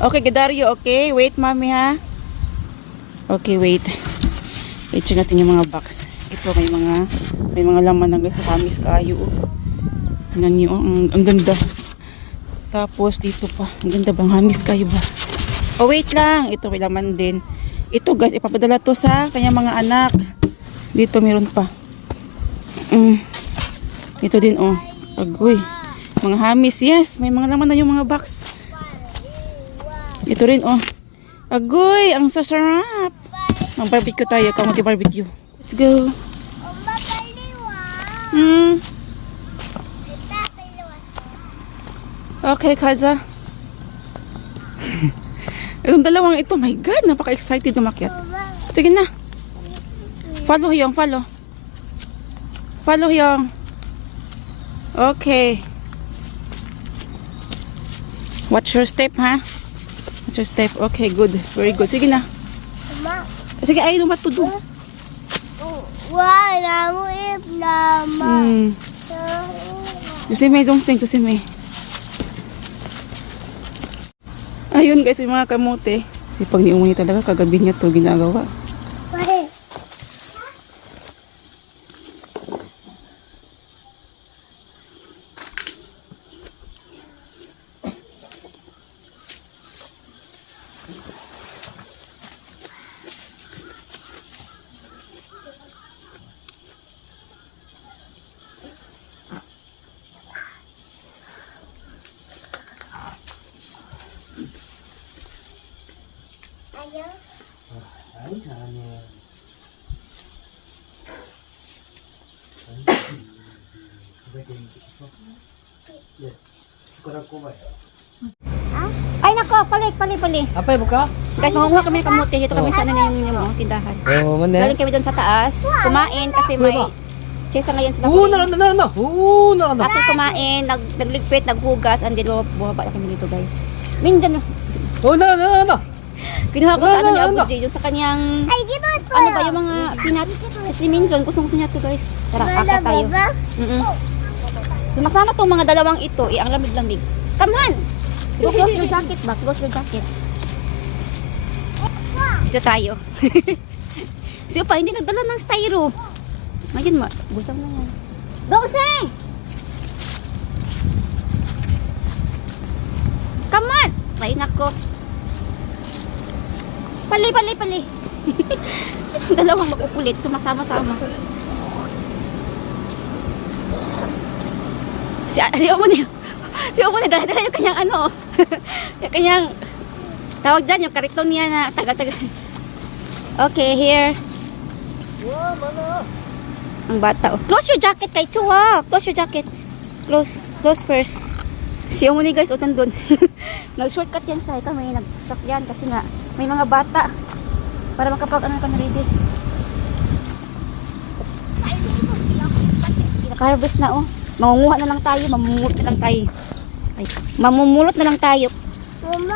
Okay, Gedario, okay? Wait, mami, ha? Okay, wait. I-check natin yung mga box. Ito, may mga laman na guys. Kamis kayo. Tingnan nyo, ang ganda. Tapos, dito pa. Ang ganda bang hamis kayo ba? Oh, wait lang. Ito, may laman din. Ito, guys, ipapadala to sa kanyang mga anak. Dito, meron pa. Ito din, oh. Agoy. Mga hamis, yes. May mga laman na yung mga box. Ito rin, oh. Agoy, ang sasarap. Mag-barbecue tayo. Ikaw mag-barbecue. Let's go. Okay, Kaza. Itong dalawang ito, my God, napaka-excited na makiat. Sige na. Follow, Hyung, follow. Follow, Hyung. Okay. Watch your step, ha? Watch your step. Okay, good. Very good. Sige na. Sige, ay, lumatudo. Wala mo nama. Josemay, don't sing, Josemay. Ayun guys, yung mga kamote. Kasi pag niumuni talaga, kagabi niya to ginagawa. Ay nako, pali. Apa ya buka? Guys, mangunguha kami ng kamote. Dito kami sa ano na yung tindahan. Oh, mana? Galing kami doon sa taas. Kumain kasi may chesa ngayon sila. Naranda. After kumain, nagligpit, naghugas, and then bumaba na kami dito guys. Minjan. Oh, naranda. Kinuha ko sa ano ni Abu J, yung sa kanyang Ay, gito ito. ano ba yung mga pinat. Si Minjan, gusto niya to guys. Tara, akit tayo. Sumasama tong mga dalawang ito, ang lamig-lamig. Come on! Go close your jacket ba? Close your jacket. Dito tayo. Si Opa, hindi nagdala ng styro. Ngayon, busang na yan. Doseng! Come on! Ay, nako. Pali. Dalawang makukulit, sumasama-sama. Si Omo na dala-dala yung kanyang ano. Yung kanyang tawag dyan, yung kariton niya na taga-taga. Okay, here. Wah, mana? Ang bata. Oh. Close your jacket kay Chua. Close your jacket. Close first. Si Omo ni guys, utan doon. Nag-shortcut yan siya. Ito may nagsakyan kasi nga may mga bata. Para makapag ano kami ready. Naka-harvest na oh. Mangunguha na lang tayo, mamumulot na lang tayo. Ay, mamumulot na lang tayo.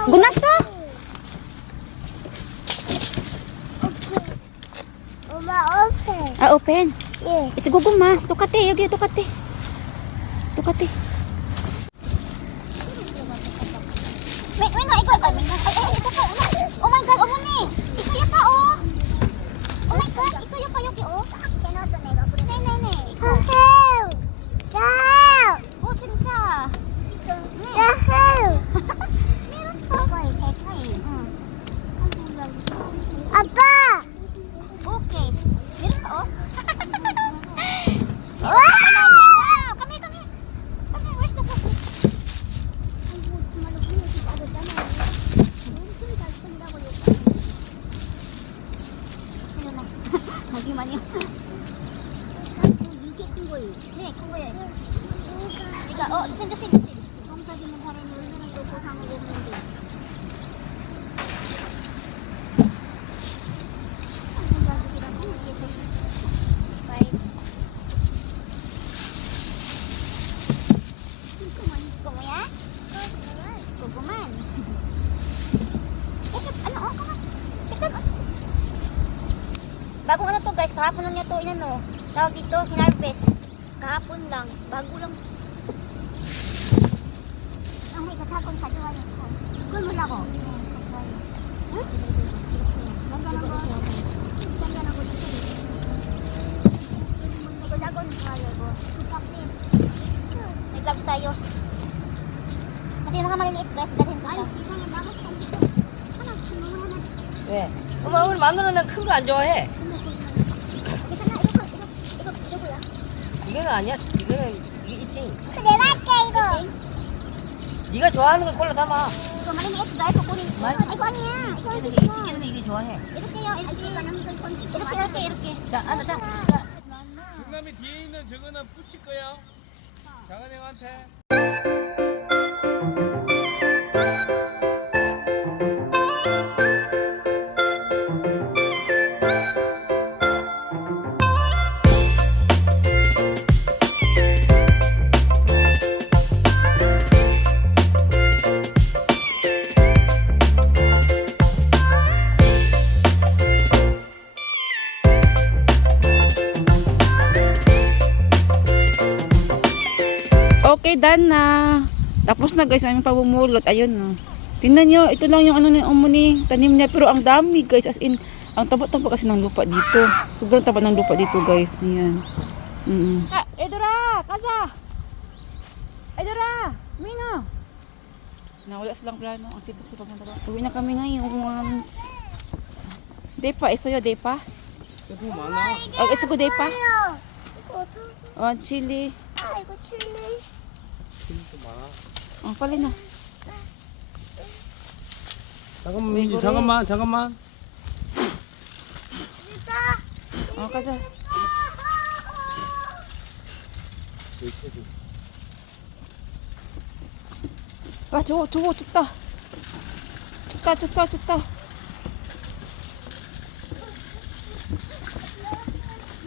Gunasa! Uma, open. Ah, open. Yeah. It's guguma. Tukate, yogi, tukate. Tukate. Wait, ikaw. Ay, isa ka. Oh my God, umuni. Isuya ka, oh. Oh my God, isuya pa, yogi, oh. Ne. Ikaw. Dahil! Oh, 진짜. Dahil! Meron pa. Apa! Okay. Meron pa, oh. Wow! Wow, come here. Where's the plastic? Sino na? Magiman yun. 네, 큰 거예요. 그러니까 조심. 똥싸기는 사람이 얼마나 또 고상을 했는데. Kukuman. Kasi ano, come on. Check that. Bagong ano to guys, kahapon lang niya to inano. Tawag dito, hinarvest. Kahapon lang, bago lang. Ang may katsakong kajuan ko. Kung mo na ko. May gloves tayo. Kasi yung mga maliliit guys, dalhin ko siya. 왜? 엄마 오늘 마누라는 큰 거 안 좋아해. 이거는 아니야. 이거는 이게 이팅. 내가 할게 이거. 네가 좋아하는 거 골라 담아. Ito maliliit guys, kukunin ko. Ay, ko niya. 이게 이게 좋아해. Iruke yo, iruke. 자, 앉아, 자. 중남이 뒤에 있는 저거는 붙일 거야. 작은 형한테. Okay, done na. Tapos na guys, aming pabumulot. Ayun na. Tingnan nyo, ito lang yung ano ni Omni, tanim niya. Pero ang dami guys, as in, ang taba-taba kasi ng lupa dito. Sobrang taba ng lupa dito guys. Ayan. Edora, kaza! Edora, Mino! Nawala silang plano. Ang sipag-sipag ng taba. Uwi na kami ngayon. Depa, isoyo depa. 조금 많아. Isugo depa. Oh, chili. 아 이거 칠리. 진짜 많아. Oh, pala na. 잠깐만, 왜 그래? 잠깐만. Oh, kaza. 아, 저거 좋다. 좋다.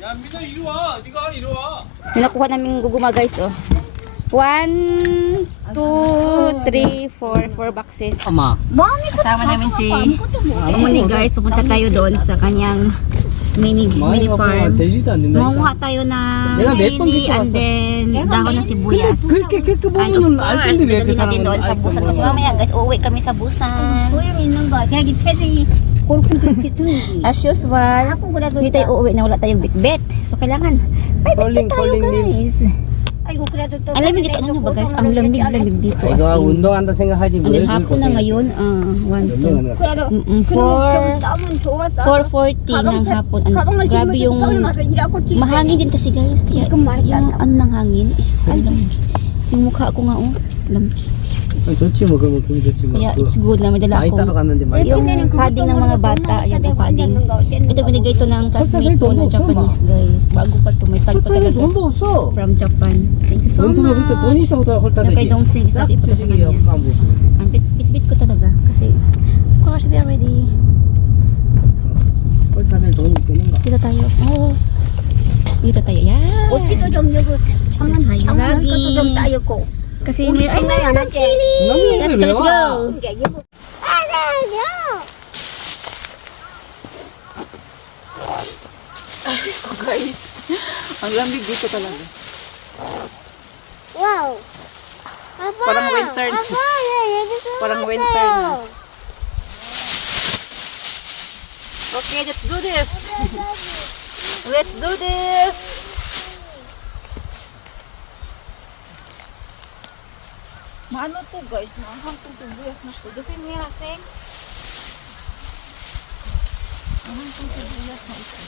야, 민호 이리 와. 네가 이리 와. May nakuha namin guguma guys, oh. 1, 2, 3, 4 boxes. 엄마. Kasama namin si Omni guys. Pupunta tayo doon sa kanyang mini farm. 되지도 않는다. Manguha tayo ng 내가 몇 번 chili 그렇게 and then dahon ng sibuyas. 그렇게 And of 보면은 알 course, 텐데 왜 dadalhin 그 natin doon sa busan. Kasi mamaya guys, uuwi kami sa busan. 소용 있는 거 자기 패딩이 그렇게 그렇게 들기. As usual, hindi tayo uuwi na wala tayong bitbit. So kailangan, ay bitbit tayo guys. 아이고 그래도 또. Ang lamig dito, ano ba guys? Ang lamig dito. As 이거 in. 운동한다 생각하지 And then hapon na ngayon, 1, 2, 그래도 4, 땀은 좋았다. 4:40 ng hapon. Grabe yung mahangin din kasi guys. Kaya yung ano ng hangin is ang lamig. Yung mukha ko nga oh, lamig. 좋지 뭐 그러면 기분 좋지 뭐. Kaya it's good na may dala 많이 akong 따라갔는데 많이. yung padding ng mga bata. Ayan yung padding. Ito binigay ito ng classmate ko na Japanese guys. Bago pa ito, may tag pa 홀타에 talaga. 돈도 없어. From Japan. Thank you so 너희들 왜 그렇게 돈 much. 있다고 다 홀타에 Yung kay Dongsing is natin ito sa kanya. Ang bit ko talaga. Kasi, of course, we are ready. 홀타에 돈이 있는가? Dito tayo. Oh. Dito tayo. Yan. 어찌도 좀 여기 창문 Tayo 창문 lagi. 것도 좀 따였고. Kasi may ay 장난이 안 하지. let's go. 이게 이거. 아니야. Guys, ang lamig dito talaga. 와우. 아빠. Parang winter. 아빠, 야 여기서. Parang winter na. Okay, let's do this. Let's do this. Maano to guys, maanghang tong sibuyas na ito. Dosin niya haseng. Maanghang tong sibuyas na ito.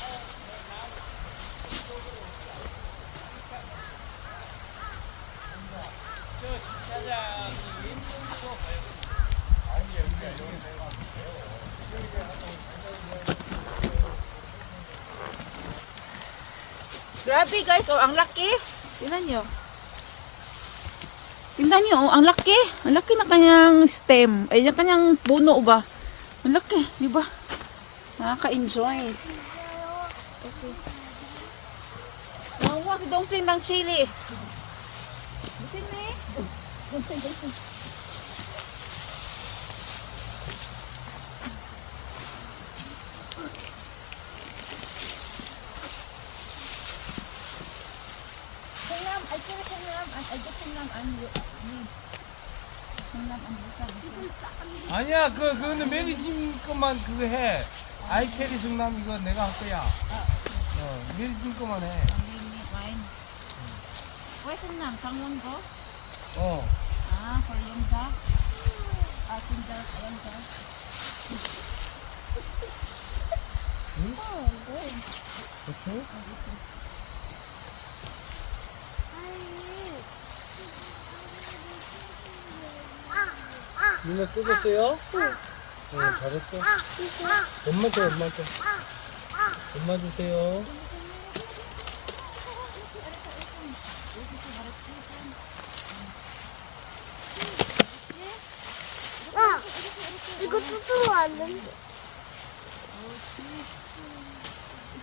Grabe guys, oh ang laki. Tingnan nyo. Tingnan nyo, oh, ang laki. Ang laki na kanyang stem. Ay, yung kanyang puno ba? Ang laki, di ba? Nakaka-enjoy. Okay. Nakuha si Dongsing ng chili. Dongsing na eh. I get him and you. 아니야, 그거는 메리짐 것만 그거 해. 아이캐리 승남 이거 내가 할 거야. 메리짐 것만 해. Where's the name? Kangwon ko? 어. For yung duck. Ating duck. Ayan duck. 그렇지? 누나 뜯었어요? 응. 잘했어. 엄마 줘, 엄마 줘. 엄마 주세요. 이거 뜯으면 안 된대.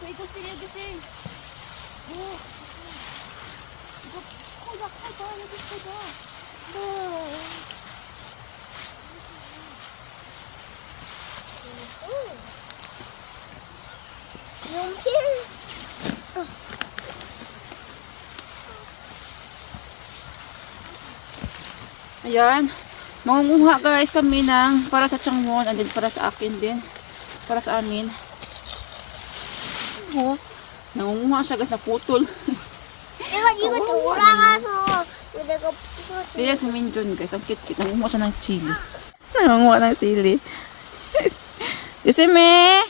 이거 sige, gising. 이거 칼 봐, 여기 칼 봐. 연필. Ayan. Mangunguha guys kami ng para sa Changwon and then para sa akin din. Para sa amin. Oh, nangunguha siya guys na putol. 이거 돌아가서 내가 부서져. Diyan si Minjun guys. Ang cute-cute. Nangunguha siya ng sili. Nangunguha ng sili. Yusime!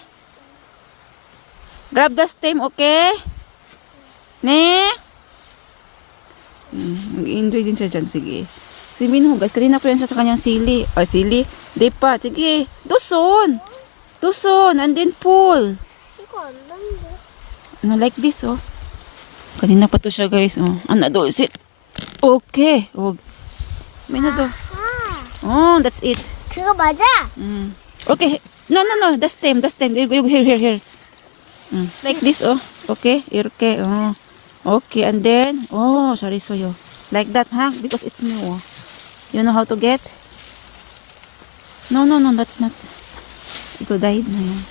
Grab the stem, okay? Ne? Mag-enjoy din siya dyan. Sige. Si Minho guys. Kanina pa yan siya sa kanyang sili. Ay, sili. Di pa. Sige. Duson. Duson. And then pull. 이거 안 된대. No, like this, oh. Kanina pa to siya, guys, oh. Ano, do is it? Okay. Oh. May na do. Oh, that's it. 그거 맞아? Okay. No. The stem. Here. Like this, oh. Okay. Okay. Oh. Okay, and then, oh, sorry, soyo. Like that, huh? Because it's new, oh. You know how to get? No, that's not. Ikaw died na yan.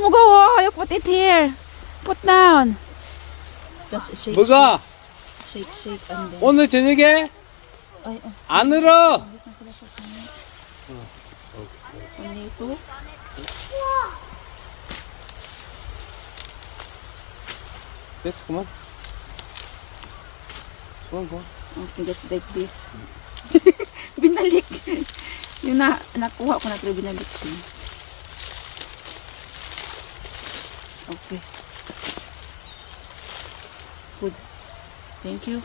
Mugawa, you put it here. Put down. Just shake, 뭐가? shake, and then. 오늘 저녁에 Ay, 안 울어. only two. 됐어, 그만. 그만. Okay, that's like this. Binalik. Yun na, nakuha ko na pero binalik ko. Okay. Good. Thank you.